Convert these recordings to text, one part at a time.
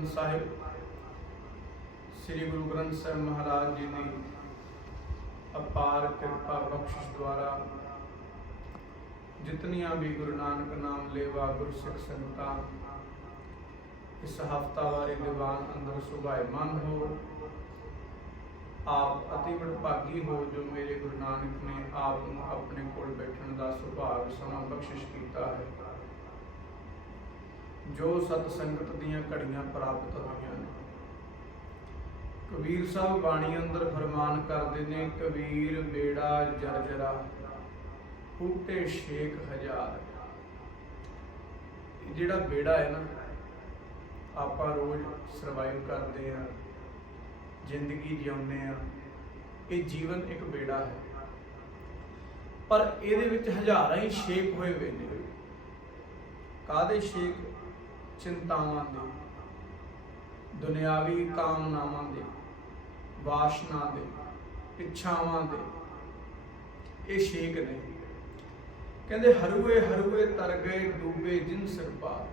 ਗ੍ਰੰਥ ਸਾਹਿਬ, ਸ੍ਰੀ ਗੁਰੂ ਗ੍ਰੰਥ ਸਾਹਿਬ ਮਹਾਰਾਜ ਜੀ ਦੀ ਅਪਾਰ ਕਿਰਪਾ ਬਖਸ਼ਿਸ਼ ਦੁਆਰਾ ਜਿਤਨੀਆਂ ਵੀ ਗੁਰੂ ਨਾਨਕ ਨਾਮ ਲੇਵਾ ਗੁਰਸਿੱਖ ਸੰਗਤਾਂ ਇਸ ਹਫਤਾਵਾਰੀ ਦੀਵਾਨ ਅੰਦਰ ਸੁਭਾਇਮਾਨ ਹੋ, ਆਪ ਅਤੀ ਵਡਭਾਗੀ ਹੋ ਜੋ ਮੇਰੇ ਗੁਰੂ ਨਾਨਕ ਨੇ ਆਪ ਨੂੰ ਆਪਣੇ ਕੋਲ ਬੈਠਣ ਦਾ ਸੁਭਾਗ ਸਮਾਂ ਬਖਸ਼ਿਸ਼ ਕੀਤਾ ਹੈ। ਜੋ ਸਤ ਸੰਗਤ ਦੀਆਂ ਘੜੀਆਂ ਪ੍ਰਾਪਤ ਹੋਈਆਂ। ਨੇ ਕਬੀਰ ਸਾਹਿਬ ਬਾਣੀ ਅੰਦਰ ਫਰਮਾਨ ਕਰਦੇ ਨੇ, ਕਬੀਰ ਬੇੜਾ ਜਰਜਰਾ, ਫੂਟੇ ਸ਼ੇਖ ਹਜ਼ਾਰ। ਜਿਹੜਾ ਬੇੜਾ ਹੈ ਨਾ, ਆਪਾਂ ਰੋਜ਼ ਸਰਵਾਈਵ ਕਰਦੇ ਆ ਜ਼ਿੰਦਗੀ ਜਿਉਂਦੇ ਆ ਇਹ ਜੀਵਨ ਇੱਕ ਬੇੜਾ ਹੈ। ਪਰ ਇਹਦੇ ਵਿੱਚ ਹਜ਼ਾਰਾਂ ਹੀ ਸ਼ੇਕ ਹੋਏ ਹੋਏ ਨੇ। ਕਾਦੇ ਸ਼ੇਕ ਚਿੰਤਾਵਾਂ ਦੇ ਦੁਨਿਆਵੀ ਕਾਮਨਾਵਾਂ ਦੇ, ਵਾਸ਼ਨਾ ਦੇ, ਇੱਛਾਵਾਂ ਦੇ। ਇਹ ਸ਼ੇਕ ਨੇ। ਕਹਿੰਦੇ, ਹਰੂਏ ਹਰੂਏ ਤਰ ਗਏ ਡੂਬੇ ਜਿਨ ਸਰਪਾ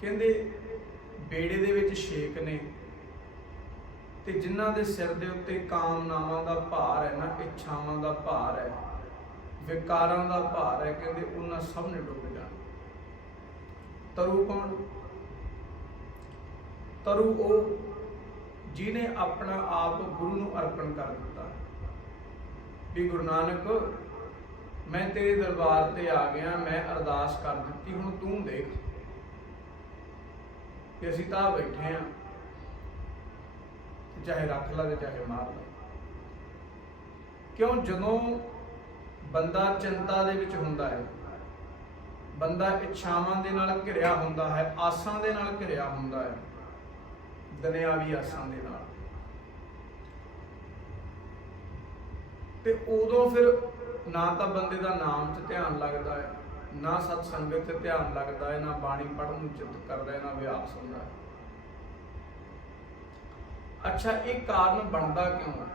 ਕਹਿੰਦੇ, ਬੇੜੇ ਦੇ ਵਿੱਚ ਸ਼ੇਕ ਨੇ। ਤੇ ਜਿਨ੍ਹਾਂ ਦੇ ਸਿਰ ਦੇ ਉੱਤੇ ਕਾਮਨਾਵਾਂ ਦਾ ਭਾਰ ਹੈ ਨਾ, ਇੱਛਾਵਾਂ ਦਾ ਭਾਰ ਹੈ, ਵਿਕਾਰਾਂ ਦਾ ਭਾਰ ਹੈ, ਕਹਿੰਦੇ, ਉਹਨਾਂ ਸਭ ਨੇ ਡੁੱਬ ਤਰੂ ਕੌਣ? ਤਰੂ ਉਹ ਜਿਨੇ ਆਪਣਾ ਆਪ ਗੁਰੂ ਨੂੰ ਅਰਪਣ ਕਰ ਦਿੱਤਾ। ਵੀ ਗੁਰੂ ਨਾਨਕ, ਮੈਂ ਤੇਰੇ ਦਰਬਾਰ ਤੇ ਆ ਗਿਆ, ਮੈਂ ਅਰਦਾਸ ਕਰ ਦਿੱਤੀ, ਹੁਣ ਤੂੰ ਦੇਖ। ਕਿ ਅਸੀਂ ਤਾਂ ਬੈਠੇ ਆ। ਚਾਹੇ ਰੱਖ ਲਾ ਤੇ ਚਾਹੇ ਮਾਰ ਲਾ। ਕਿਉਂ? ਜਦੋਂ ਬੰਦਾ ਚਿੰਤਾ ਦੇ ਵਿੱਚ ਹੁੰਦਾ ਹੈ ਬੰਦਾ ਇੱਛਾਵਾਂ ਦੇ ਨਾਲ ਘਿਰਿਆ ਹੁੰਦਾ ਹੈ, ਆਸਾਂ ਦੇ ਨਾਲ ਘਿਰਿਆ ਹੁੰਦਾ ਹੈ। ਦੁਨਿਆਵੀ ਆਸਾਂ ਦੇ ਨਾਲ। ਤੇ ਉਦੋਂ ਫਿਰ ਨਾ ਤਾਂ ਬੰਦੇ ਦਾ ਨਾਮ 'ਚ ਧਿਆਨ ਲੱਗਦਾ ਹੈ, ਨਾ ਸਤ ਸੰਗਤ 'ਚ ਧਿਆਨ ਲੱਗਦਾ ਹੈ, ਨਾ ਬਾਣੀ ਪੜ੍ਹਨ ਨੂੰ ਚਿੱਤ ਕਰਦਾ ਹੈ, ਨਾ ਵਿਆਸ ਹੁੰਦਾ ਹੈ। ਅੱਛਾ, ਇਹ ਕਾਰਨ ਬਣਦਾ ਕਿਉਂ ਹੈ?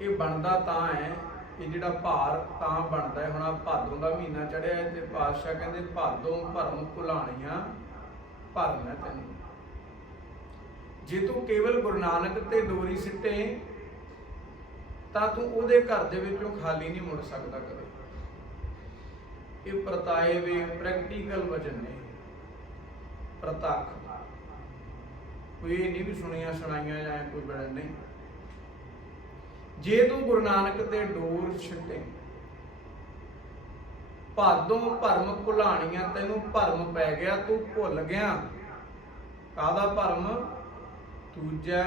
ਇਹ ਬਣਦਾ ਤਾਂ ਹੈ ਇਹ ਜਿਹੜਾ ਭਾਰ ਤਾਂ ਬਣਦਾ ਹੈ, ਹੁਣ ਆ ਭਾਦੋਂ ਦਾ ਮਹੀਨਾ ਚੜਿਆ ਹੈ ਤੇ ਪਾਤਸ਼ਾਹ ਕਹਿੰਦੇ ਭਾਦੋਂ ਭਰਮ ਭੁਲਾਣੀਆਂ ਭਰਨਾ ਤੈਨੂੰ। ਜੇ ਤੂੰ ਕੇਵਲ ਗੁਰੂ ਨਾਨਕ ਤੇ ਡੋਰੀ ਸਿੱਟੇ, ਤਾਂ ਤੂੰ ਉਹਦੇ ਘਰ ਦੇ ਵਿੱਚੋਂ ਖਾਲੀ ਨਹੀਂ ਮੁੜ ਸਕਦਾ ਕਦੇ। ਇਹ ਪ੍ਰਤਾਏ ਵੇ ਪ੍ਰੈਕਟੀਕਲ ਵਚਨ ਨੇ। ਪ੍ਰਤੱਖ। ਕੋਈ ਨਹੀਂ ਵੀ ਸੁਣੀਆਂ ਸੁਣਾਈਆਂ ਜਾਂ ਕੋਈ ਬੜਾ ਨਹੀਂ। ਜੇ ਤੂੰ ਗੁਰੂ ਨਾਨਕ ਤੇ ਡੋਰ ਛੱਡੇ, ਭਾਦੋਂ ਭਰਮ ਭੁਲਾਣੀਆਂ ਤੈਨੂੰ ਭਰਮ ਪੈ ਗਿਆ, ਤੂੰ ਭੁੱਲ ਗਿਆ। ਕਾਦਾ ਭਰਮ? ਤੂਜੈ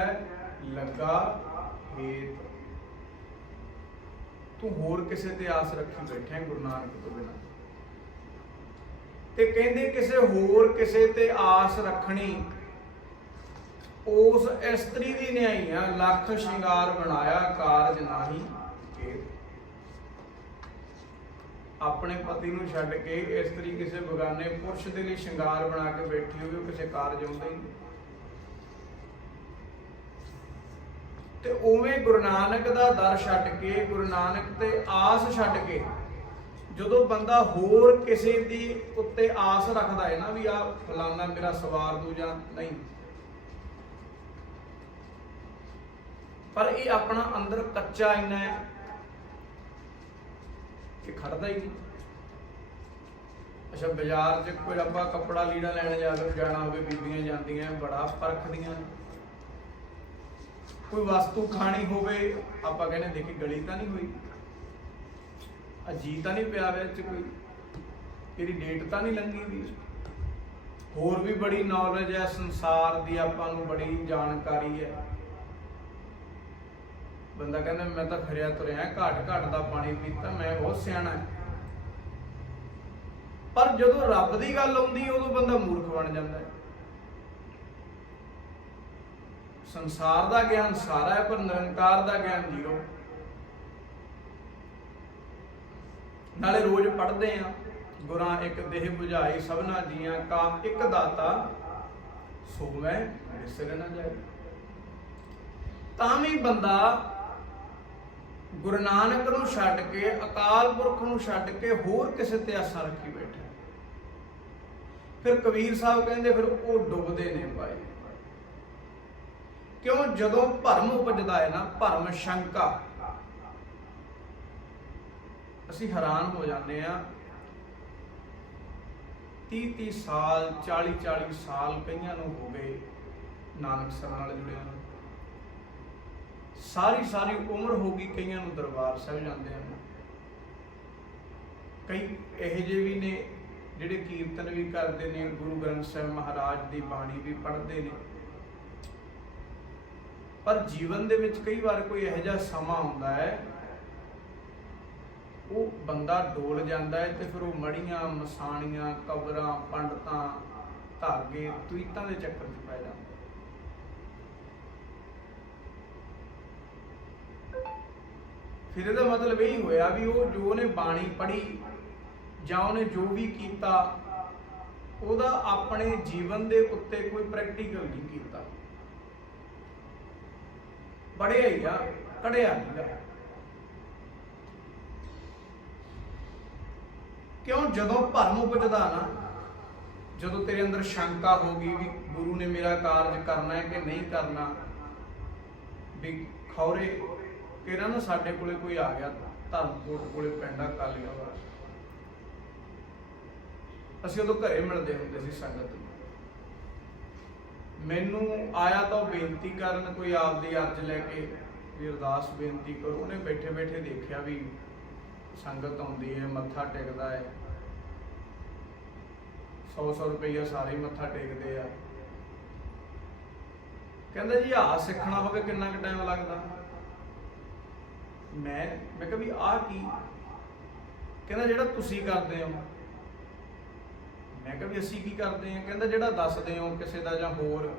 ਲੱਗਾ ਹੇਤ ਤੂੰ ਹੋਰ ਕਿਸੇ ਤੇ ਆਸ ਰੱਖੀ ਬੈਠਾ ਗੁਰੂ ਨਾਨਕ ਤੋਂ ਬਿਨਾਂ। ਤੇ ਕਹਿੰਦੇ ਕਿਸੇ ਹੋਰ ਕਿਸੇ ਤੇ ਆਸ ਰੱਖਣੀ ਉਸ ਇਸਤਰੀ ਦੀ ਨਿਆਈ ਆ ਲੱਖ ਸ਼ਿੰਗਾਰ ਬਣਾਇਆ ਕਾਰਜ ਨਹੀਂ ਆਪਣੇ ਪਤੀ ਨੂੰ ਛੱਡ ਕੇ ਇਸਤਰੀ ਕਿਸੇ ਬਗਾਨੇ ਪੁਰਸ਼ ਦੇ ਲਈ ਸ਼ਿੰਗਾਰ ਬਣਾ ਕੇ ਬੈਠੀ ਹੋਵੇ ਕਿਸੇ ਕਾਰਜ ਆਉਂਦਾ ਹੀ ਤੇ ਉਵੇਂ ਗੁਰੂ ਨਾਨਕ ਦਾ ਦਰ ਛੱਡ ਕੇ, ਗੁਰੂ ਨਾਨਕ ਤੇ ਆਸ ਛੱਡ ਕੇ, ਜਦੋਂ ਬੰਦਾ ਹੋਰ ਕਿਸੇ ਦੀ ਉੱਤੇ ਆਸ ਰੱਖਦਾ ਹੈ ਨਾ ਵੀ ਆ ਫਲਾਣਾ ਮੇਰਾ ਸਵਾਰ ਦੂ ਜਾਂ ਨਹੀਂ ਪਰ ਇਹ ਆਪਣਾ ਅੰਦਰ ਕੱਚਾ ਇੰਨਾ ਹੈ ਕਿ ਖੜਦਾ ਹੀ ਨਹੀਂ। ਅੱਛਾ, ਬਾਜ਼ਾਰ 'ਚ ਕੋਈ ਆਪਾਂ ਕੱਪੜਾ ਲੀੜਾ ਲੈਣ ਜਾਵੇ ਜਾਣਾ ਹੋਵੇ, ਬੀਬੀਆਂ ਜਾਂਦੀਆਂ, ਬੜਾ ਪਰਖਦੀਆਂ ਕੋਈ ਵਸਤੂ ਖਾਣੀ ਹੋਵੇ, ਆਪਾਂ ਕਹਿੰਦੇ ਦੇਖੀ ਗਲੀ ਤਾਂ ਨਹੀਂ ਹੋਈ। ਅਜੀ ਤਾਂ ਨਹੀਂ ਪਿਆ ਵਿੱਚ ਕੋਈ। ਇਹਦੀ ਡੇਟ ਤਾਂ ਨਹੀਂ ਲੰਗੀ ਵੀ। ਹੋਰ ਵੀ ਬੜੀ ਨੌਲੇਜ ਹੈ, ਸੰਸਾਰ ਦੀ ਆਪਾਂ ਨੂੰ ਬੜੀ ਜਾਣਕਾਰੀ ਹੈ। ਬੰਦਾ ਕਹਿੰਦਾ ਮੈਂ ਤਾਂ ਫਿਰਿਆ ਤੁਰਿਆ, ਘਾਟ ਘਾਟ ਦਾ ਪਾਣੀ ਪੀਤਾ, ਮੈਂ ਬਹੁਤ ਸਿਆਣਾ। ਪਰ ਜਦੋਂ ਰੱਬ ਦੀ ਗੱਲ ਆਉਂਦੀ, ਉਦੋਂ ਬੰਦਾ ਮੂਰਖ ਬਣ ਜਾਂਦਾ ਹੈ। ਸੰਸਾਰ ਦਾ ਗਿਆਨ ਸਾਰਾ ਹੈ, ਪਰ ਨਿਰੰਕਾਰ ਦਾ ਗਿਆਨ ਜ਼ੀਰੋ। ਨਾਲੇ ਰੋਜ਼ ਪੜ੍ਹਦੇ ਆ ਗੁਰਾਂ ਇੱਕ ਦੇਹ 부ਝਾਈ ਸਭਨਾ ਜੀਆਂ ਕਾ ਇੱਕ ਦਾਤਾ, ਸੋ ਮੈਂ ਵਿਸਰ ਨਾ ਜਾਏ। ਤਾਂ ਵੀ ਬੰਦਾ ਗੁਰੂ ਨਾਨਕ ਨੂੰ ਛੱਡ ਕੇ, ਅਕਾਲ ਪੁਰਖ ਨੂੰ ਛੱਡ ਕੇ ਹੋਰ ਕਿਸੇ ਤੇ ਆਸਾ ਰੱਖੀ ਬੈਠੇ। ਫਿਰ ਕਬੀਰ ਸਾਹਿਬ ਕਹਿੰਦੇ, ਫਿਰ ਉਹ ਡੁੱਬਦੇ ਨੇ ਭਾਈ ਕਿਉਂ? ਜਦੋਂ ਭਰਮ ਉਪਜਦਾ ਹੈ ਨਾ, ਭਰਮ ਸ਼ੰਕਾ। ਅਸੀਂ ਹੈਰਾਨ ਹੋ ਜਾਂਦੇ ਆ 30 30 ਸਾਲ 40 40 ਸਾਲ ਕਈਆਂ ਨੂੰ ਹੋ ਗਏ ਨਾਨਕ ਸਰ ਨਾਲ ਜੁੜਿਆ ਨੂੰ। ਸਾਰੀ ਸਾਰੀ ਉਮਰ ਹੋ ਗਈ ਕਈਆਂ ਨੂੰ ਦਰਬਾਰ ਸਾਹਿਬ ਜਾਂਦੇ ਹਨ। ਕਈ ਇਹੋ ਜਿਹੇ ਵੀ ਨੇ ਜਿਹੜੇ ਕੀਰਤਨ ਵੀ ਕਰਦੇ ਨੇ, ਗੁਰੂ ਗ੍ਰੰਥ ਸਾਹਿਬ ਮਹਾਰਾਜ ਦੀ ਬਾਣੀ ਵੀ ਪੜ੍ਹਦੇ ਨੇ। ਪਰ ਜੀਵਨ ਦੇ ਵਿੱਚ ਕਈ ਵਾਰ ਕੋਈ ਇਹੋ ਜਿਹਾ ਸਮਾਂ ਹੁੰਦਾ ਹੈ, ਉਹ ਬੰਦਾ ਡੋਲ ਜਾਂਦਾ ਹੈ ਤੇ ਫਿਰ ਉਹ ਮੜੀਆਂ ਮਸਾਣੀਆਂ, ਕਬਰਾਂ, ਪੰਡਤਾਂ, ਧਾਗੇ ਤੁਈਤਾਂ ਦੇ ਚੱਕਰ 'ਚ ਪੈ ਜਾਂਦਾ। ਫਿਰ ਇਹਦਾ ਮਤਲਬ ਇਹ ਹੋਇਆ ਵੀ ਉਹ ਜੋ ਉਹਨੇ ਬਾਣੀ ਪੜ੍ਹੀ ਜਾਂ ਉਹਨੇ ਜੋ ਵੀ ਕੀਤਾ, ਉਹਦਾ ਆਪਣੇ ਜੀਵਨ ਦੇ ਉੱਤੇ ਕੋਈ ਪ੍ਰੈਕਟੀਕਲ ਨਹੀਂ ਕੀਤਾ। ਪੜ੍ਹਿਆ ਹੀ ਆ ਕੜਿਆ ਨਹੀਂਗਾ ਕਿਉਂ? ਜਦੋਂ ਭਰਮ ਉਪਜਦਾ ਨਾ, ਜਦੋਂ ਤੇਰੇ ਅੰਦਰ ਸ਼ੰਕਾ ਹੋ ਗਈ ਵੀ ਗੁਰੂ ਨੇ ਮੇਰਾ ਕਾਰਜ ਕਰਨਾ ਹੈ ਕਿ ਨਹੀਂ ਕਰਨਾ, ਵੀ ਖੌਰੇ ਕਿਹੜਾ ਨਾ ਸਾਡੇ ਕੋਲੇ ਕੋਈ ਆ ਗਿਆ ਧਰਮਕੋਟ ਕੋਲੇ ਪੈਂਦਾ ਕਾਲੀਆ ਵਾਲਾ ਅਸੀਂ ਉਦੋਂ ਘਰੇ ਮਿਲਦੇ ਹੁੰਦੇ ਸੀ ਸੰਗਤ ਨੂੰ। ਮੈਨੂੰ ਆਇਆ ਤਾਂ ਉਹ ਬੇਨਤੀ ਕਰਨ ਕੋਈ ਆਪਦੀ ਅਰਜ਼ ਲੈ ਕੇ ਵੀ ਅਰਦਾਸ ਬੇਨਤੀ ਕਰੋ। ਉਹਨੇ ਬੈਠੇ ਬੈਠੇ ਦੇਖਿਆ ਵੀ ਸੰਗਤ ਆਉਂਦੀ ਹੈ, ਮੱਥਾ ਟੇਕਦਾ ਹੈ। 100 100 ਰੁਪਈਆ ਸਾਰੇ ਮੱਥਾ ਟੇਕਦੇ ਆ। ਕਹਿੰਦਾ ਜੀ ਆ ਸਿੱਖਣਾ ਹੋਵੇ ਕਿੰਨਾ ਕੁ ਟਾਈਮ ਲੱਗਦਾ? ਮੈਂ ਮੈਂ ਕਿਹਾ ਵੀ ਆਹ ਕੀ? ਕਹਿੰਦਾ ਜਿਹੜਾ ਤੁਸੀਂ ਕਰਦੇ ਹੋ। ਮੈਂ ਕਿਹਾ ਵੀ ਅਸੀਂ ਕੀ ਕਰਦੇ ਹਾਂ? ਕਹਿੰਦਾ ਜਿਹੜਾ ਦੱਸਦੇ ਹੋ ਕਿਸੇ ਦਾ ਜਾਂ ਹੋਰ।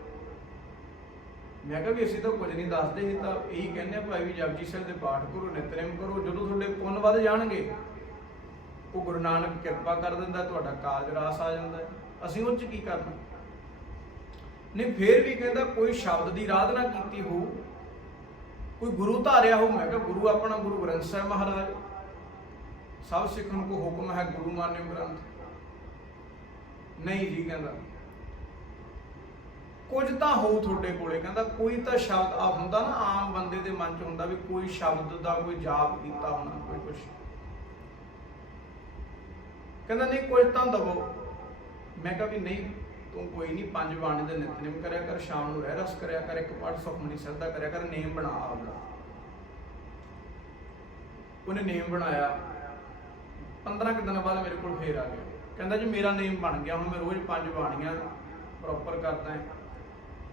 ਮੈਂ ਕਿਹਾ ਵੀ ਅਸੀਂ ਤਾਂ ਕੁਝ ਨਹੀਂ ਦੱਸਦੇ ਇਹ ਤਾਂ ਇਹੀ ਕਹਿੰਦੇ ਆ ਭਾਈ ਵੀ ਜਪਜੀ ਸਾਹਿਬ ਦੇ ਪਾਠ ਕਰੋ, ਨਿਤਨੇਮ ਕਰੋ, ਜਦੋਂ ਤੁਹਾਡੇ ਪੁੰਨ ਵੱਧ ਜਾਣਗੇ, ਉਹ ਗੁਰੂ ਨਾਨਕ ਕਿਰਪਾ ਕਰ ਦਿੰਦਾ, ਤੁਹਾਡਾ ਕਾਜ ਰਾਸ ਆ ਜਾਂਦਾ ਅਸੀਂ ਉਹ ਚ ਕੀ ਕਰਨਾ? ਨਹੀਂ, ਫੇਰ ਵੀ ਕਹਿੰਦਾ ਕੋਈ ਸ਼ਬਦ ਦੀ ਆਰਾਧਨਾ ਕੀਤੀ ਹੋ ਕੋਈ ਗੁਰੂ ਧਾਰਿਆ ਹੋ ਮੈਂ ਕਿਹਾ ਗੁਰੂ ਆਪਣਾ ਗੁਰੂ ਗ੍ਰੰਥ ਸਾਹਿਬ ਮਹਾਰਾਜ। ਸਭ ਸਿੱਖ ਨੂੰ ਕੋ ਹੁਕਮ ਹੈ ਗੁਰੂ ਮਾਨਿਓ ਗ੍ਰੰਥ? ਨਹੀਂ ਜੀ ਕਹਿੰਦਾ। ਕੁਝ ਤਾਂ ਹੋ ਤੁਹਾਡੇ ਕੋਲੇ, ਕਹਿੰਦਾ ਕੋਈ ਤਾਂ ਸ਼ਬਦ ਆ ਹੁੰਦਾ ਨਾ ਆਮ ਬੰਦੇ ਦੇ ਮਨ 'ਚ ਹੁੰਦਾ ਵੀ ਕੋਈ ਸ਼ਬਦ ਦਾ ਕੋਈ ਜਾਪ ਕੀਤਾ ਹੋਣਾ, ਕੋਈ ਕੁਝ ਕਹਿੰਦਾ ਨਹੀਂ, ਕੁਝ ਤਾਂ ਦਵੋ। ਮੈਂ ਕਿਹਾ ਵੀ ਨਹੀਂ ਤੂੰ ਕੋਈ ਨਹੀਂ ਪੰਜ ਬਾਣੀ ਦੇ ਨਿਤਨੇਮ ਕਰਿਆ ਕਰ, ਸ਼ਾਮ ਨੂੰ ਰਹਿ ਰਸ ਕਰਿਆ ਕਰ, ਇੱਕ ਪਾਠ ਸੁਖਮਨੀ ਸਾਹਿਬ ਦਾ ਕਰਿਆ ਕਰ ਨੇਮ ਬਣਾ ਆਪਦਾ। ਉਹਨੇ ਨੇਮ ਬਣਾਇਆ। 15 ਕੁ ਦਿਨਾਂ ਬਾਅਦ ਮੇਰੇ ਕੋਲ ਫੇਰ ਆ ਗਿਆ। ਕਹਿੰਦਾ ਜੀ ਮੇਰਾ ਨੇਮ ਬਣ ਗਿਆ, ਹੁਣ ਮੈਂ ਰੋਜ਼ ਪੰਜ ਬਾਣੀਆਂ ਪ੍ਰੋਪਰ ਕਰਦਾ ਹਾਂ।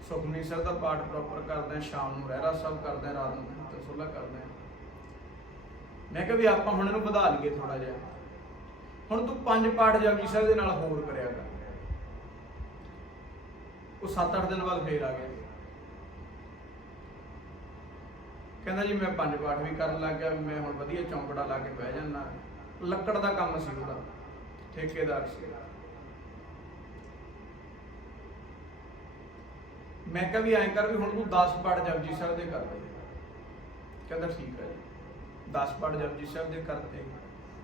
ਸੁਖਮਨੀ ਸਾਹਿਬ ਦਾ ਪਾਠ ਪ੍ਰੋਪਰ ਕਰਦਾ ਹਾਂ, ਸ਼ਾਮ ਨੂੰ ਰਹਿਰਾ ਸਾਹਿਬ ਕਰਦਾ ਹਾਂ, ਰਾਤ ਨੂੰ ਤਸੋਲਾ ਕਰਦਾ ਹਾਂ। ਮੈਂ ਕਿਹਾ ਵੀ ਆਪਾਂ ਹੁਣ ਇਹਨੂੰ ਵਧਾ ਲਈਏ ਥੋੜਾ ਜਿਹਾ। ਹੁਣ ਤੂੰ ਪੰਜ ਪਾਠ ਜਪਜੀ ਸਾਹਿਬ ਦੇ ਨਾਲ ਹੋਰ ਕਰਿਆ ਕਰ। ਉਹ 7-8 ਦਿਨ ਬਾਅਦ ਫੇਰ ਆ ਗਿਆ। ਕਹਿੰਦਾ ਜੀ ਮੈਂ ਪੰਜ ਪਾਠ ਵੀ ਕਰਨ ਲੱਗ ਗਿਆ, ਮੈਂ ਹੁਣ ਵਧੀਆ ਚੌਂਕੜਾ ਲਾ ਕੇ ਬਹਿ ਜਾਣਾ ਲੱਕੜ ਦਾ ਕੰਮ ਸੀ ਉਹਦਾ, ਠੇਕੇਦਾਰ ਸੀ। ਮੈਂ ਕਿਹਾ ਵੀ ਐਂ ਕਰ ਵੀ ਹੁਣ ਤੂੰ 10 ਪਾਠ ਜਪਜੀ ਸਾਹਿਬ ਦੇ ਕਰ ਦੇ। ਕਹਿੰਦਾ ਠੀਕ ਹੈ ਜੀ। 10 ਪਾਠ ਜਪਜੀ ਸਾਹਿਬ ਦੇ ਕਰਤੇ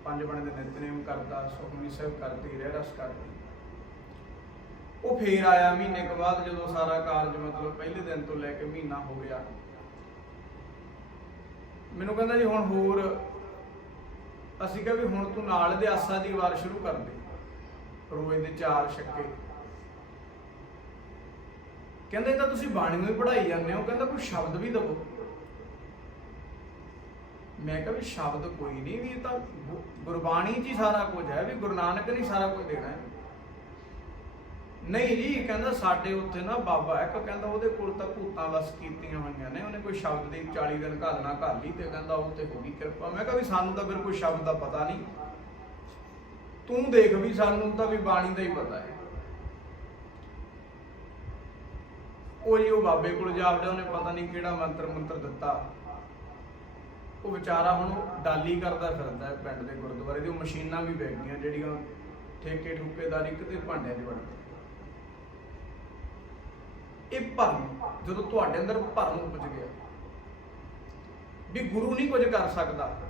ਪੰਜ ਬਣੇ ਦੇ ਨਿਤਨੇਮ ਕਰਦਾ, ਸੁਖਮਨੀ ਸਾਹਿਬ ਕਰਦੀ ਰਹਿ ਰਸ ਕਰਦੀ। ਉਹ ਫੇਰ ਆਇਆ ਮਹੀਨੇ ਕੁ ਬਾਅਦ ਜਦੋਂ ਸਾਰਾ ਕਾਰਜ ਮਤਲਬ ਪਹਿਲੇ ਦਿਨ ਤੋਂ ਲੈ ਕੇ ਮਹੀਨਾ ਹੋ ਗਿਆ। ਮੈਨੂੰ ਕਹਿੰਦਾ ਜੀ ਹੁਣ ਹੋਰ ਅਸੀਂ ਕਿਹਾ ਵੀ ਹੁਣ ਤੂੰ ਨਾਲ ਦੇ ਆਸਾ ਦੀ ਵਾਰ ਸ਼ੁਰੂ ਕਰ ਦੇ, ਰੋਜ਼ ਦੇ ਚਾਰ ਛੱਕੇ। ਕਹਿੰਦੇ ਇਹ ਤਾਂ ਤੁਸੀਂ ਬਾਣੀ ਨੂੰ ਹੀ ਪੜਾਈ ਜਾਂਦੇ ਹੋ, ਕਹਿੰਦਾ ਕੋਈ ਸ਼ਬਦ ਵੀ ਦਵੋ। ਮੈਂ ਕਿਹਾ ਵੀ ਸ਼ਬਦ ਕੋਈ ਨਹੀਂ ਵੀ ਇਹ ਤਾਂ ਗੁਰਬਾਣੀ 'ਚ ਹੀ ਸਾਰਾ ਕੁਝ ਹੈ, ਵੀ ਗੁਰੂ ਨਾਨਕ ਨੇ ਸਾਰਾ ਕੁਝ ਦੇਣਾ ਹੈ। ਨਹੀਂ ਜੀ, ਕਹਿੰਦਾ ਸਾਡੇ ਉੱਥੇ ਨਾ ਬਾਬਾ, ਇੱਕ ਕਹਿੰਦਾ ਉਹਦੇ ਕੋਲ ਤਾਂ ਭੂਤਾਂ ਵਸ ਕੀਤੀਆਂ ਹੋਈਆਂ ਨੇ, ਉਹਨੇ ਕੋਈ ਸ਼ਬਦ ਦੀ 40 ਦਿਨ ਘਾਲਣਾ ਘਾਲ ਲਈ ਤੇ ਕਹਿੰਦਾ ਉਹ ਤੇ ਹੋ ਗਈ ਕਿਰਪਾ। ਮੈਂ ਕਿਹਾ ਵੀ ਸਾਨੂੰ ਤਾਂ ਫਿਰ ਕੋਈ ਸ਼ਬਦ ਦਾ ਪਤਾ ਨਹੀਂ। ਤੂੰ ਦੇਖ ਵੀ ਸਾਨੂੰ ਤਾਂ ਵੀ ਬਾਣੀ ਦਾ ਹੀ ਪਤਾ ਹੈ। ਉਹ ਜੀ ਉਹ ਬਾਬੇ ਕੋਲ ਜਾ ਜਾਵੜਾ ਉਹਨੇ ਪਤਾ ਨਹੀਂ ਕਿਹੜਾ ਮੰਤਰ ਮੰਤਰ ਦਿੱਤਾ। ਉਹ ਵਿਚਾਰਾ ਹੁਣ ਡਾਲੀ ਕਰਦਾ ਫਿਰਦਾ ਹੈ ਪਿੰਡ ਦੇ ਗੁਰਦੁਆਰੇ ਦੀ, ਉਹ ਮਸ਼ੀਨਾਂ ਵੀ ਵਿਕ ਗਈਆਂ ਜਿਹੜੀਆਂ ਠੇਕੇ ਠੁਕੇਦਾਰੀ ਕਿਤੇ ਭਾਂਡਿਆਂ 'ਚ ਬਣਦੀਆਂ ਇਹ ਭਰਮ ਜਦੋਂ ਤੁਹਾਡੇ ਅੰਦਰ ਭਰਮ ਉਪਜ ਗਿਆ। ਵੀ ਗੁਰੂ ਨਹੀਂ ਕੁਝ ਕਰ ਸਕਦਾ।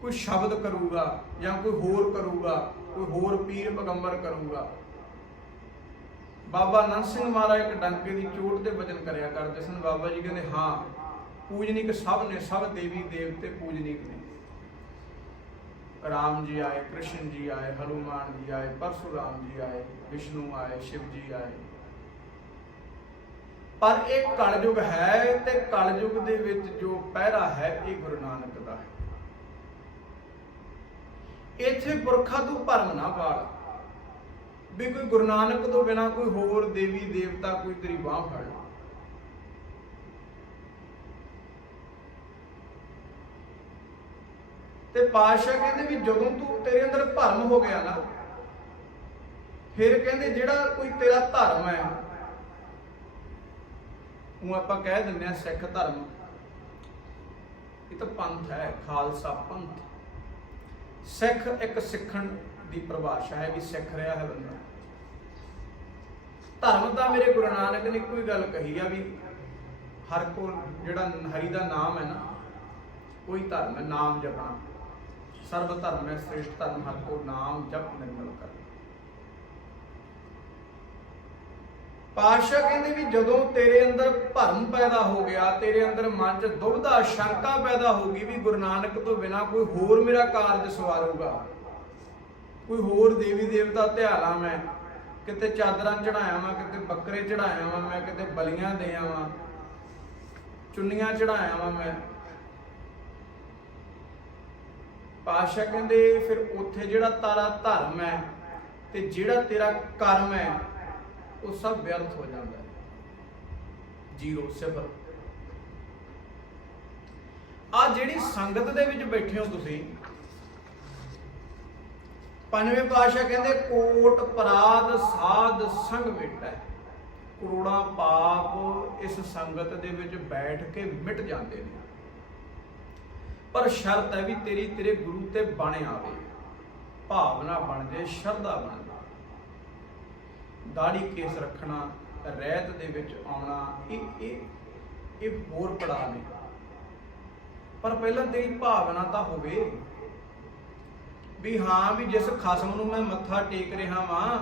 ਕੋਈ ਸ਼ਬਦ ਕਰੂਗਾ ਜਾਂ ਕੋਈ ਹੋਰ ਕਰੂਗਾ, ਕੋਈ ਹੋਰ ਪੀਰ ਪੈਗੰਬਰ ਕਰੂਗਾ। ਬਾਬਾ ਨੰਦ ਸਿੰਘ ਮਹਾਰਾਜ ਇੱਕ ਡੰਕੇ ਦੀ ਚੋਟ ਤੇ ਵਚਨ ਕਰਿਆ ਕਰਦੇ ਸਨ। ਬਾਬਾ ਜੀ ਕਹਿੰਦੇ, ਹਾਂ, ਪੂਜਨੀਕ ਸਭ ਨੇ, ਸਭ ਦੇਵੀ ਦੇਵਤੇ ਪੂਜਨੀਕ ਨੇ। ਰਾਮ ਜੀ ਆਏ, ਕ੍ਰਿਸ਼ਨ ਜੀ ਆਏ, ਹਨੂਮਾਨ ਜੀ ਆਏ, ਪਰਸ਼ੁਰਾਮ ਜੀ ਆਏ, ਵਿਸ਼ਨੂੰ ਆਏ, ਸ਼ਿਵ ਜੀ ਆਏ। ਪਰ ਇਹ ਕਲਯੁਗ ਹੈ ਤੇ ਕਲਯੁਗ ਦੇ ਵਿੱਚ ਜੋ ਪਹਿਰਾ ਹੈ, ਇਹ ਗੁਰੂ ਨਾਨਕ ਦਾ ਹੈ। ਇੱਥੇ ਪੁਰਖਾ ਤੂੰ ਭਰਮ ਨਾ ਪਾਲ। ਵੀ ਕੋਈ ਗੁਰੂ ਨਾਨਕ ਤੋਂ ਬਿਨਾ ਕੋਈ ਹੋਰ ਦੇਵੀ, ਦੇਵਤਾ, ਕੋਈ ਤੇਰੀ ਬਾਹ ਫੜ ਤੇ ਪਾਤਸ਼ਾਹ ਕਹਿੰਦੇ ਵੀ ਜਦੋਂ ਤੂੰ ਤੇਰੇ ਅੰਦਰ ਭਰਮ ਹੋ ਗਿਆ ਨਾ, ਫਿਰ ਕਹਿੰਦੇ ਜਿਹੜਾ ਕੋਈ ਤੇਰਾ ਧਰਮ ਹੈ ਉਹ ਆਪਾਂ ਕਹਿ ਦਿੰਦੇ ਆ ਸਿੱਖ ਧਰਮ, ਇਹ ਤਾਂ ਪੰਥ ਹੈ, ਖਾਲਸਾ ਪੰਥ। ਸਿੱਖ ਇੱਕ ਸਿੱਖਣ ਦੀ ਪਰਿਭਾਸ਼ਾ ਹੈ ਵੀ ਸਿੱਖ ਰਿਹਾ ਹੈ ਬੰਦਾ। ਧਰਮ ਤਾਂ ਮੇਰੇ ਗੁਰੂ ਨਾਨਕ ਨੇ ਕੋਈ ਗੱਲ ਕਹੀ ਆ ਵੀ ਹਰ ਕੋਲ ਜਿਹੜਾ ਹਰੀ ਦਾ ਨਾਮ ਹੈ ਨਾ, ਕੋਈ ਧਰਮ ਹੈ, ਨਾਮ ਜਪਣਾ। ਸਰਬ ਧਰਮ ਹੈ, ਸ੍ਰੇਸ਼ਟ ਧਰਮ, ਹਰ ਕੋ ਨਾਮ ਜਪ ਨਿਰਮਲ ਕਰ ਪਾਸ਼ਾ ਕਹਿੰਦੇ ਵੀ ਜਦੋਂ ਤੇਰੇ ਅੰਦਰ ਭਰਮ ਪੈਦਾ ਹੋ ਗਿਆ, ਤੇਰੇ ਅੰਦਰ ਮਨ 'ਚ ਦੁਬਦਾ ਸ਼ੰਕਾ ਪੈਦਾ ਹੋ ਗਈ ਵੀ ਗੁਰੂ ਨਾਨਕ ਤੋਂ ਬਿਨਾ ਕੋਈ ਹੋਰ ਮੇਰਾ ਕਾਰਜ ਸਵਾਰੂਗਾ। ਕੋਈ ਹੋਰ ਦੇਵੀ ਦੇਵਤਾ ਧਿਆਲਾ ਮੈਂ, ਕਿਤੇ ਚਾਦਰਾਂ ਚੜਾਇਆ ਵਾਂ, ਕਿਤੇ ਬੱਕਰੇ ਚੜਾਇਆ ਵਾਂ, ਮੈਂ ਕਿਤੇ ਬਲੀਆਂ ਦੇ ਆਵਾਂ ਚੁੰਨੀਆਂ ਚੜਾਇਆ ਵਾਂ ਮੈਂ। ਪਾਸ਼ਾ ਕਹਿੰਦੇ, ਫਿਰ ਉੱਥੇ ਜਿਹੜਾ ਤਾਰਾ ਧਰਮ ਹੈ ਤੇ ਜਿਹੜਾ ਤੇਰਾ ਕਰਮ ਹੈ ਉਹ ਸਭ ਵਿਅਰਥ ਹੋ ਜਾਂਦਾ ਹੈ। ਜ਼ੀਰੋ, ਸਿਫਰ। ਆ ਜਿਹੜੀ ਸੰਗਤ ਦੇ ਵਿੱਚ ਬੈਠੇ ਹੋ ਤੁਸੀਂ, ਪੰਜਵੇਂ ਪਾਤਸ਼ਾਹ ਕਹਿੰਦੇ, ਕੋਟ ਪਰਾਧ ਸਾਧ ਸੰਗ ਮਿਟੈ। ਕਰੋੜਾਂ ਪਾਪ ਇਸ ਸੰਗਤ ਦੇ ਵਿੱਚ ਬੈਠ ਕੇ ਮਿਟ ਜਾਂਦੇ ਨੇ। ਪਰ ਸ਼ਰਤ ਹੈ ਵੀ ਤੇਰੀ ਤੇਰੇ ਗੁਰੂ ਤੇ ਬਣ ਆਵੇ। ਭਾਵਨਾ ਬਣ ਜੇ ਸ਼ਰਧਾ ਬਣ ਜੇ ਦਾੜੀ ਕੇਸ ਰੱਖਣਾ, ਰਹਿਤ ਦੇ ਵਿੱਚ ਆਉਣਾ, ਇਹ ਇਹ ਇਹ ਹੋਰ ਪੜਾਅ ਨੇ। ਪਰ ਪਹਿਲਾਂ ਤੇਰੀ ਭਾਵਨਾ ਤਾਂ ਹੋਵੇ ਵੀ ਹਾਂ ਵੀ ਜਿਸ ਖਸਮ ਨੂੰ ਮੈਂ ਮੱਥਾ ਟੇਕ ਰਿਹਾ ਵਾਂ,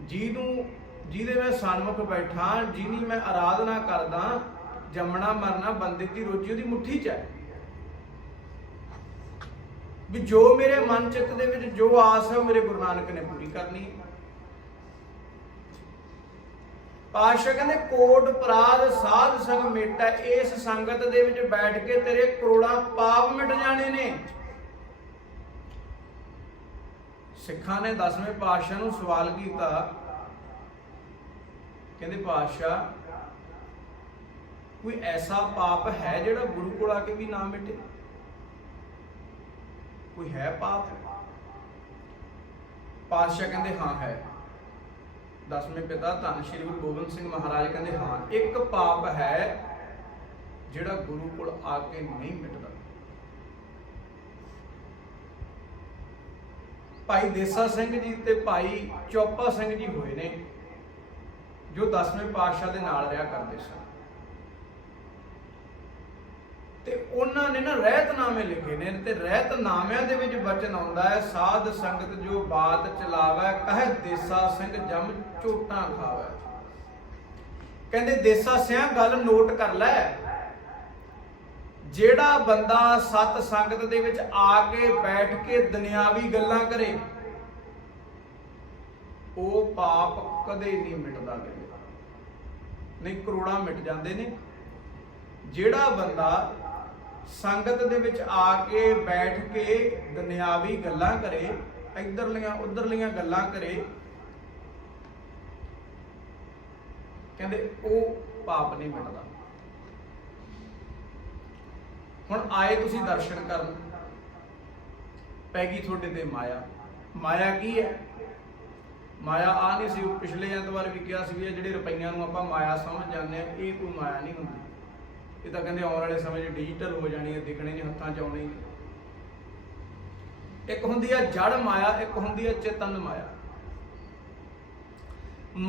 ਜਿਹਨੂੰ, ਜਿਹਦੇ ਮੈਂ ਸਨਮੁਖ ਬੈਠਾ, ਜਿਹਨੀ ਮੈਂ ਆਰਾਧਨਾ ਕਰਦਾ, ਜੰਮਣਾ ਮਰਨਾ ਬੰਦੇ ਦੀ ਰੋਜੀ ਉਹਦੀ ਮੁੱਠੀ 'ਚ ਹੈ। ਵੀ ਜੋ ਮੇਰੇ ਮਨ ਚਿੱਤ ਦੇ ਵਿੱਚ ਜੋ ਆਸ ਹੈ ਉਹ ਮੇਰੇ ਗੁਰੂ ਨਾਨਕ ਨੇ ਪੂਰੀ ਕਰਨੀ। ਹੈ ਪਾਸ਼ਾ ਕਹਿੰਦੇ ਕੋਟ ਪ੍ਰਾਦ ਸਾਧ ਸੰਗ ਮੇਟਾ, ਇਸ ਸੰਗਤ ਦੇ ਵਿੱਚ ਬੈਠ ਕੇ ਤੇਰੇ ਕਰੋੜਾਂ ਪਾਪ ਮਿਟ ਜਾਣੇ ਨੇ। ਸਿੱਖਾਂ ਨੇ ਦਸਵੇਂ ਪਾਤਸ਼ਾਹ ਨੂੰ ਸਵਾਲ ਕੀਤਾ, ਕਹਿੰਦੇ, ਪਾਤਸ਼ਾਹ, ਕੋਈ ਐਸਾ ਪਾਪ ਹੈ ਜਿਹੜਾ ਗੁਰੂ ਕੋਲ ਆ ਕੇ ਵੀ ਨਾ ਮਿਟੇ? ਕੋਈ ਹੈ ਪਾਪ? ਪਾਤਸ਼ਾਹ ਕਹਿੰਦੇ, ਹਾਂ, ਹੈ। ਦਸਵੇਂ ਪਿਤਾ ਧੰਨ ਸ਼੍ਰੀ ਗੁਰੂ ਗੋਬਿੰਦ ਸਿੰਘ ਮਹਾਰਾਜ ਕਹਿੰਦੇ, ਹਾਂ, ਇੱਕ ਪਾਪ ਹੈ ਜਿਹੜਾ ਗੁਰੂ ਕੋਲ ਆ ਕੇ ਨਹੀਂ ਮਿਟਦਾ। ਭਾਈ ਦੇਸਾ ਸਿੰਘ ਜੀ ਤੇ ਭਾਈ ਚੌਪਾ ਸਿੰਘ ਜੀ ਹੋਏ ਨੇ, ਜੋ ਦਸਵੇਂ ਪਾਤਸ਼ਾਹ ਦੇ ਨਾਲ ਰਿਹਾ ਕਰਦੇ ਸਨ ਤੇ ਉਹਨਾਂ ਨੇ ਨਾ ਰਹਿਤਨਾਮੇ ਲਿਖੇ ਨੇ ਤੇ ਰਹਿਤਨਾਮਿਆਂ ਦੇ ਵਿੱਚ ਬਚਨ ਆਉਂਦਾ ਹੈ, ਸਾਧ ਸੰਗਤ ਜੋ ਬਾਤ ਚਲਾਵੇ, ਕਹੇ ਦੇਸਾ ਸਿੰਘ ਜਮ ਝੋਟਾਂ ਖਾਵੇ। ਕਹਿੰਦੇ ਦੇਸਾ ਸਿਆਂ ਗੱਲ ਨੋਟ ਕਰ ਲੈ। ਜਿਹੜਾ ਬੰਦਾ ਸਤ ਸੰਗਤ ਦੇ ਵਿੱਚ ਆ ਕੇ ਬੈਠ ਕੇ ਦੁਨਿਆਵੀ ਗੱਲਾਂ ਕਰੇ, ਉਹ ਪਾਪ ਕਦੇ ਨਹੀਂ ਮਿਟਦਾ ਕਹਿੰਦੇ। ਨਹੀਂ, ਕਰੋੜਾਂ ਮਿਟ ਜਾਂਦੇ ਨੇ। ਜਿਹੜਾ ਬੰਦਾ ਸੰਗਤ ਦੇ ਵਿੱਚ ਆ ਕੇ ਬੈਠ ਕੇ ਦੁਨਿਆਵੀ ਗੱਲਾਂ ਕਰੇ, ਇਧਰਲੀਆਂ, ਉਧਰਲੀਆਂ ਗੱਲਾਂ ਕਰੇ। ਕਹਿੰਦੇ, ਉਹ ਪਾਪ ਨਹੀਂ ਮਿਟਦਾ ਹੁਣ ਆਏ ਤੁਸੀਂ ਦਰਸ਼ਨ ਕਰਨ। ਪੈ ਗਈ ਤੁਹਾਡੇ ਤੇ ਮਾਇਆ। ਮਾਇਆ ਕੀ ਹੈ? ਮਾਇਆ ਆ ਨਹੀਂ ਸੀ, ਪਿਛਲੇ ਐਤਵਾਰ ਵੀ ਕਿਹਾ ਸੀ ਵੀ ਜਿਹੜੇ ਰੁਪਈਆਂ ਨੂੰ ਆਪਾਂ ਮਾਇਆ ਸਮਝ ਜਾਂਦੇ ਆ ਇਹ ਕੋਈ ਮਾਇਆ ਨਹੀਂ ਹੁੰਦੀ। ਇਹ ਤਾਂ ਕਹਿੰਦੇ ਆਉਣ ਵਾਲੇ ਸਮੇਂ 'ਚ ਡਿਜੀਟਲ ਹੋ ਜਾਣੀ ਹੈ, ਦਿਖਣੇ ਨਹੀਂ ਹੱਥਾਂ 'ਚ ਆਉਣੀ ਇੱਕ ਹੁੰਦੀ ਆ ਜੜ ਮਾਇਆ, ਇੱਕ ਹੁੰਦੀ ਆ ਚੇਤਨ ਮਾਇਆ।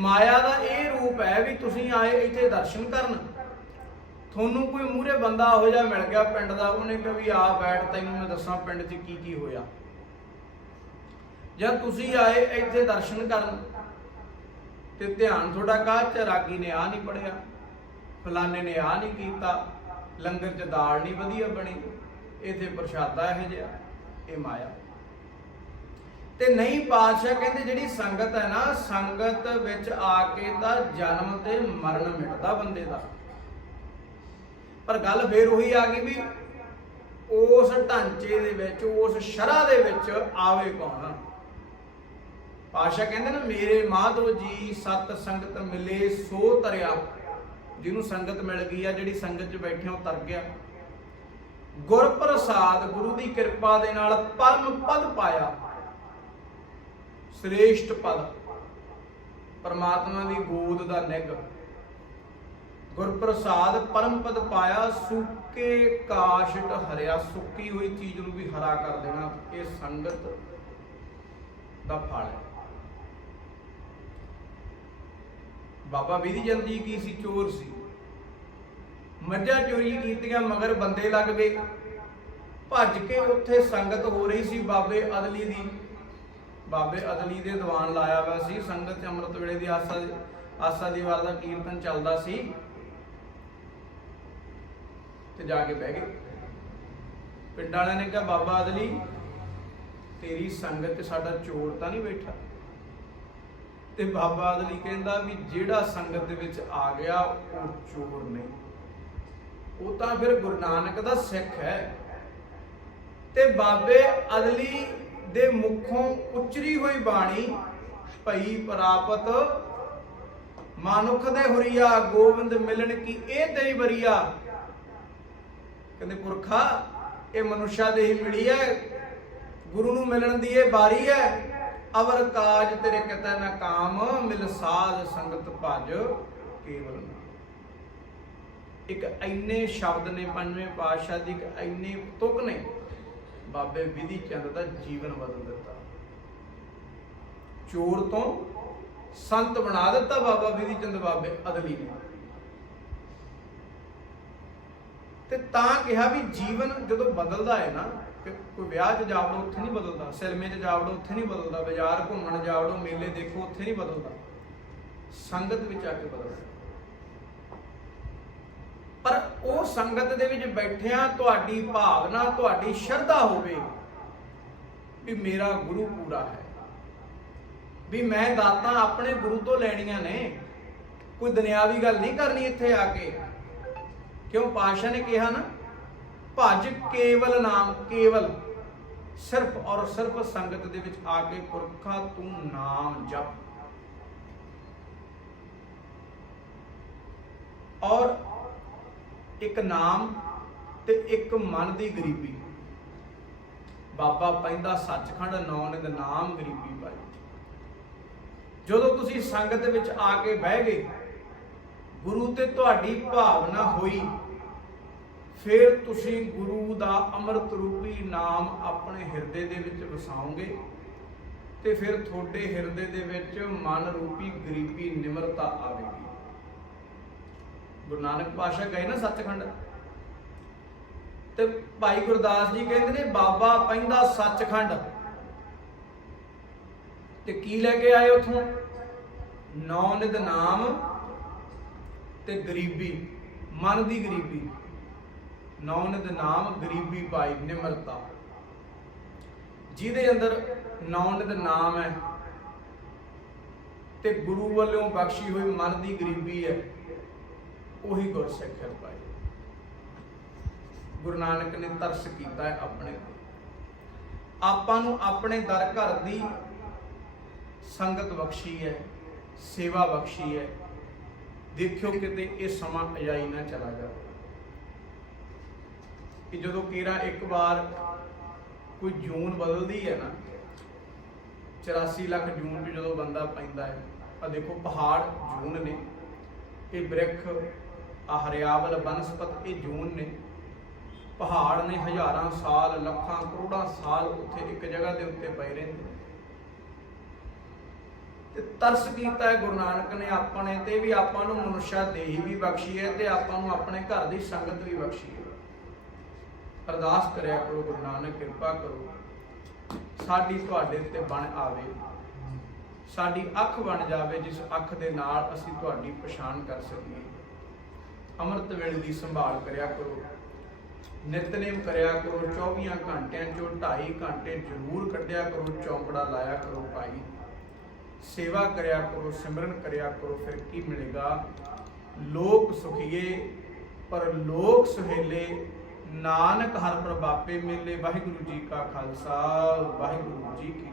ਮਾਇਆ ਦਾ ਇਹ ਰੂਪ ਹੈ ਵੀ ਤੁਸੀਂ ਆਏ ਇੱਥੇ ਦਰਸ਼ਨ ਕਰਨ। ਤੁਹਾਨੂੰ ਕੋਈ ਮੂਹਰੇ ਬੰਦਾ ਹੋ ਜਾ ਮਿਲ ਗਿਆ ਪਿੰਡ ਦਾ, ਉਹਨੇ ਕਿਹਾ ਵੀ ਆ ਬੈਠ, ਤੈਨੂੰ ਮੈਂ ਦੱਸਾਂ ਪਿੰਡ 'ਚ ਕੀ ਕੀ ਹੋਇਆ। ਜਾਂ ਤੁਸੀਂ ਆਏ ਇੱਥੇ ਦਰਸ਼ਨ ਕਰਨ ਤੇ ਧਿਆਨ ਤੁਹਾਡਾ ਕਾਹ ਚ ਰਾਗੀ ਨੇ ਆ ਨਹੀਂ ਪੜਿਆ ਫਲਾਣੇ ਨੇ ਆ ਨਹੀਂ ਕੀਤਾ, ਲੰਗਰ ਚ ਦਾਲ ਨਹੀਂ ਵਧੀਆ ਬਣੀ, ਇੱਥੇ ਪ੍ਰਸ਼ਾਦਾ ਇਹ ਜਿਹਾ, ਇਹ ਮਾਇਆ। ਤੇ ਨਹੀਂ ਪਾਤਸ਼ਾਹ ਕਹਿੰਦੇ ਜਿਹੜੀ ਸੰਗਤ ਹੈ ਨਾ, ਸੰਗਤ ਵਿੱਚ ਆ ਕੇ ਤਾਂ ਜਨਮ ਤੇ ਮਰਨ ਮਿਟਦਾ ਬੰਦੇ ਦਾ। ਪਰ ਗੱਲ ਫੇਰ ਉਹੀ ਆ ਗਈ ਵੀ ਉਸ ਢਾਂਚੇ ਦੇ ਵਿੱਚ, ਉਸ ਸ਼ਰਾ ਦੇ ਵਿੱਚ ਆਵੇ ਕੌਣ? ਪਾਸ਼ਾ ਕਹਿੰਦੇ ਨਾ, ਮੇਰੇ ਮਾਧੋ ਜੀ, ਸਤ ਸੰਗਤ ਮਿਲੇ, ਸੋ ਤਰਿਆ ਜਿਹਨੂੰ ਸੰਗਤ ਮਿਲ ਗਈ ਆ, ਜਿਹੜੀ ਸੰਗਤ 'ਚ ਬੈਠੇ ਉਹ ਤਰ ਗਿਆ। ਗੁਰ ਪ੍ਰਸਾਦ ਗੁਰੂ ਦੀ ਕਿਰਪਾ ਦੇ ਨਾਲ ਪਰਮ ਪਦ ਪਾਇਆ। ਸ੍ਰੇਸ਼ਟ ਪਦ। ਪਰਮਾਤਮਾ ਦੀ ਗੋਦ ਦਾ ਨਿੱਘ। ਗੁਰ ਪ੍ਰਸਾਦ ਪਰਮ ਪਦ ਪਾਇਆ, ਸੁੱਕੇ ਕਾਸ਼ਟ ਹਰਿਆ। ਸੁੱਕੀ ਹੋਈ ਚੀਜ਼ ਨੂੰ ਵੀ ਹਰਾ ਕਰ ਦੇਣਾ, ਇਹ ਸੰਗਤ ਦਾ ਫਲ ਹੈ। ਬਾਬਾ ਵਿਧੀ ਚੰਦ ਜੀ ਕੀ ਸੀ? ਚੋਰ ਸੀ। ਮੱਝਾਂ ਚੋਰੀ ਕੀਤੀਆਂ ਮਗਰ ਬੰਦੇ ਲੱਗ ਗਏ। ਭੱਜ ਕੇ ਉੱਥੇ ਸੰਗਤ ਹੋ ਰਹੀ ਸੀ ਬਾਬੇ ਅਦਲੀ ਦੀ। ਬਾਬੇ ਅਦਲੀ ਦੇ ਦੀਵਾਨ ਲਾਇਆ ਹੋਇਆ ਸੀ। ਸੰਗਤ ਅੰਮ੍ਰਿਤ ਵੇਲੇ ਦੀ ਆਸਾ ਆਸਾ ਦੀਵਾਰ ਦਾ ਕੀਰਤਨ ਚੱਲਦਾ ਸੀ। ਤੇ ਜਾ ਕੇ ਬਹਿ ਗਏ। ਪਿੰਡ ਵਾਲਿਆਂ ਨੇ ਕਿਹਾ, ਬਾਬਾ ਅਦਲੀ, ਤੇਰੀ ਸੰਗਤ 'ਚ ਸਾਡਾ ਚੋਰ ਤਾਂ ਨਹੀਂ ਬੈਠਾ? ਤੇ ਬਾਬਾ ਅਦਲੀ ਕਹਿੰਦਾ ਵੀ ਜਿਹੜਾ ਸੰਗਤ ਦੇ ਵਿੱਚ ਆ ਗਿਆ, ਉਹ ਚੋਰ ਨਹੀਂ। ਉਹ ਤਾਂ ਫਿਰ ਗੁਰੂ ਨਾਨਕ ਦਾ ਸਿੱਖ ਹੈ। ਤੇ ਬਾਬੇ ਅਦਲੀ ਦੇ ਮੁਖੋਂ ਉਚਰੀ ਹੋਈ ਬਾਣੀ, ਭਈ ਪ੍ਰਾਪਤ ਮਾਨੁਖ ਦੇ ਹੁਰੀਆ, ਗੋਬਿੰਦ ਮਿਲਣ ਕੀ ਇਹ ਤੇਰੀ ਬਰੀਆ ਕਹਿੰਦੇ ਪੁਰਖਾ, ਇਹ ਮਨੁੱਖਾ ਦੇ ਹੀ ਮਿਲੀ ਹੈ। ਗੁਰੂ ਨੂੰ ਮਿਲਣ ਦੀ ਇਹ ਬਾਰੀ ਹੈ। ਅਵਰ ਕਾਜ ਤੇਰੇ ਕਿਤੇ ਨਾ ਕਾਮ, ਮਿਲ ਸਾਧ ਸੰਗਤ ਭਜ ਕੇਵਲ ਇੱਕ ਐਨੇ ਸ਼ਬਦ ਨੇ ਪੰਜਵੇਂ ਪਾਤਸ਼ਾਹ ਦੀ, ਇੱਕ ਐਨੇ ਤੁਕ ਨੇ, ਬਾਬੇ ਵਿਧੀ ਚੰਦ ਦਾ ਜੀਵਨ ਬਦਲ ਦਿੱਤਾ। ਚੋਰ ਤੋਂ ਸੰਤ ਬਣਾ ਦਿੱਤਾ ਬਾਬਾ ਵਿਧੀ ਚੰਦ, ਬਾਬੇ ਅਦਲੀ ਨੇ। ਤੇ ਤਾਂ ਕਿਹਾ ਵੀ ਜੀਵਨ ਜਦੋਂ ਬਦਲਦਾ ਹੈ ਨਾ ਕੋਈ ਵਿਆਹ 'ਚ ਜਾਵੜੋ, ਉੱਥੇ ਨਹੀਂ ਬਦਲਦਾ। ਸਿਲਮੇ 'ਚ ਜਾਵੜੋ, ਉੱਥੇ ਨਹੀਂ ਬਦਲਦਾ। ਬਾਜ਼ਾਰ ਘੁੰਮਣ ਜਾ ਵੜੋ ਮੇਲੇ ਦੇਖੋ, ਉੱਥੇ ਨਹੀਂ ਬਦਲਦਾ। ਸੰਗਤ ਵਿੱਚ ਆ ਕੇ ਬਦਲਦਾ ਪਰ ਉਹ ਸੰਗਤ ਦੇ ਵਿੱਚ ਬੈਠਿਆਂ ਤੁਹਾਡੀ ਭਾਵਨਾ, ਤੁਹਾਡੀ ਸ਼ਰਧਾ ਹੋਵੇ ਵੀ ਮੇਰਾ ਗੁਰੂ ਪੂਰਾ ਹੈ। ਵੀ ਮੈਂ ਦਾਤਾਂ ਆਪਣੇ ਗੁਰੂ ਤੋਂ ਲੈਣੀਆਂ ਨੇ। ਕੋਈ ਦੁਨਿਆਵੀ ਗੱਲ ਨਹੀਂ ਕਰਨੀ ਇੱਥੇ ਆ ਕੇ। ਕਿਉਂ? ਪਾਸ਼ਾ ਨੇ ਕਿਹਾ ਨਾ ਭਜ ਕੇਵਲ ਨਾਮ, ਕੇਵਲ ਸਿਰਫ ਔਰ ਸਿਰਫ ਸੰਗਤ ਦੇ ਵਿੱਚ ਆ ਕੇ ਪੁਰਖਾ ਤੂੰ ਨਾਮ ਜਪ। ਔਰ ਇੱਕ ਨਾਮ ਤੇ ਇੱਕ ਮਨ ਦੀ ਗਰੀਬੀ। ਬਾਬਾ ਪੈਂਦਾ ਸੱਚਖੰਡ ਨੌ ਨਿਦ ਨਾਮ ਗਰੀਬੀ ਪਾਈ ਜਦੋਂ ਤੁਸੀਂ ਸੰਗਤ ਦੇ ਵਿੱਚ ਆ ਕੇ ਬਹਿ ਗਏ, ਗੁਰੂ ਤੇ ਤੁਹਾਡੀ ਭਾਵਨਾ ਹੋਈ ਫਿਰ ਤੁਸੀਂ ਗੁਰੂ ਦਾ ਅੰਮ੍ਰਿਤ ਰੂਪੀ ਨਾਮ ਆਪਣੇ ਹਿਰਦੇ ਦੇ ਵਿੱਚ ਵਸਾਓਗੇ ਤੇ ਫਿਰ ਤੁਹਾਡੇ ਹਿਰਦੇ ਦੇ ਵਿੱਚ ਮਨ ਰੂਪੀ ਗਰੀਬੀ, ਨਿਮਰਤਾ ਆਵੇਗੀ। ਗੁਰੂ ਨਾਨਕ ਪਾਸ਼ਾ ਗਏ ਨਾ ਸੱਚਖੰਡ? ਤੇ ਭਾਈ ਗੁਰਦਾਸ ਜੀ ਕਹਿੰਦੇ ਨੇ, ਬਾਬਾ, ਪੈਂਦਾ ਸੱਚਖੰਡ। ਤੇ ਕੀ ਲੈ ਕੇ ਆਏ ਉਥੋਂ? ਨੌ ਨਿਦ ਨਾਮ ਤੇ ਗਰੀਬੀ, ਮਨ ਦੀ ਗਰੀਬੀ। ਨੌਨਦ ਨਾਮ ਗਰੀਬੀ ਪਾਈ ਨਿਮਰਤਾ। ਜਿਹਦੇ ਅੰਦਰ ਨੌਨਦ ਨਾਮ ਹੈ ਤੇ ਗੁਰੂ ਵੱਲੋਂ ਬਖਸ਼ੀ ਹੋਈ ਮਨ ਦੀ ਗਰੀਬੀ ਹੈ, ਉਹੀ ਗੁਰਸਿੱਖ ਹੈ ਭਾਈ। ਗੁਰੂ ਨਾਨਕ ਨੇ ਤਰਸ ਕੀਤਾ ਹੈ ਆਪਣੇ ਆਪਾਂ ਨੂੰ ਆਪਣੇ ਦਰ ਘਰ ਦੀ ਸੰਗਤ ਬਖਸ਼ੀ ਹੈ, ਸੇਵਾ ਬਖਸ਼ੀ ਹੈ। ਦੇਖਿਓ ਕਿਤੇ ਇਹ ਸਮਾਂ ਅਜਾਈ ਨਾ ਚਲਾ ਜਾਵੇ। ਕਿ ਜਦੋਂ ਕੇਰਾ ਇੱਕ ਵਾਰ ਕੋਈ ਜੂਨ ਬਦਲਦੀ ਹੈ ਨਾ 84 ਲੱਖ ਜੂਨ 'ਚ ਜਦੋਂ ਬੰਦਾ ਪੈਂਦਾ ਹੈ ਆ ਦੇਖੋ ਪਹਾੜ ਜੂਨ ਨੇ, ਇਹ ਬ੍ਰਿਖ ਆ ਹਰਿਆਵਲ, ਬਨਸਪਤ, ਇਹ ਜੂਨ ਨੇ। ਪਹਾੜ ਨੇ ਹਜ਼ਾਰਾਂ ਸਾਲ, ਲੱਖਾਂ, ਕਰੋੜਾਂ ਸਾਲ ਉੱਥੇ ਇੱਕ ਜਗ੍ਹਾ ਦੇ ਉੱਤੇ ਪਏ ਰਹਿੰਦੇ। ਤੇ ਤਰਸ ਕੀਤਾ ਹੈ ਗੁਰੂ ਨਾਨਕ ਨੇ ਆਪਣੇ ਤੇ ਵੀ ਆਪਾਂ ਨੂੰ ਮਨੁੱਖਾ ਦੇਹੀ ਵੀ ਬਖਸ਼ੀ ਹੈ ਤੇ ਆਪਾਂ ਨੂੰ ਆਪਣੇ ਘਰ ਦੀ ਸੰਗਤ ਵੀ ਬਖਸ਼ੀ ਹੈ। ਅਰਦਾਸ ਕਰਿਆ ਕਰੋ, ਗੁਰੂ ਨਾਨਕ ਕਿਰਪਾ ਕਰੋ, ਸਾਡੀ ਤੁਹਾਡੇ ਤੇ ਬਣ ਆਵੇ। ਸਾਡੀ ਅੱਖ ਬਣ ਜਾਵੇ, ਜਿਸ ਅੱਖ ਦੇ ਨਾਲ ਅਸੀਂ ਤੁਹਾਡੀ ਪਛਾਣ ਕਰ ਸਕੀਏ। ਅੰਮ੍ਰਿਤ ਵੇਲੇ ਦੀ ਸੰਭਾਲ ਕਰਿਆ ਕਰੋ। ਨਿਤਨੇਮ ਕਰਿਆ ਕਰੋ 24 ਘੰਟਿਆਂ ਚੋਂ 2.5 ਘੰਟੇ ਜ਼ਰੂਰ ਕੱਢਿਆ ਕਰੋ, ਚੌਂਕੜਾ ਲਾਇਆ ਕਰੋ ਭਾਈ। ਸੇਵਾ ਕਰਿਆ ਕਰੋ, ਸਿਮਰਨ ਕਰਿਆ ਕਰੋ, ਫਿਰ ਕੀ ਮਿਲੇਗਾ? ਲੋਕ ਸੁਖੀਏ, ਪਰ ਲੋਕ ਸੁਹੇਲੇ ਨਾਨਕ ਹਰ ਪ੍ਰਭਾਪੇ ਮੇਲੇ ਵਾਹਿਗੁਰੂ ਜੀ ਕਾ ਖਾਲਸਾ ਵਾਹਿਗੁਰੂ ਜੀ ਕੀ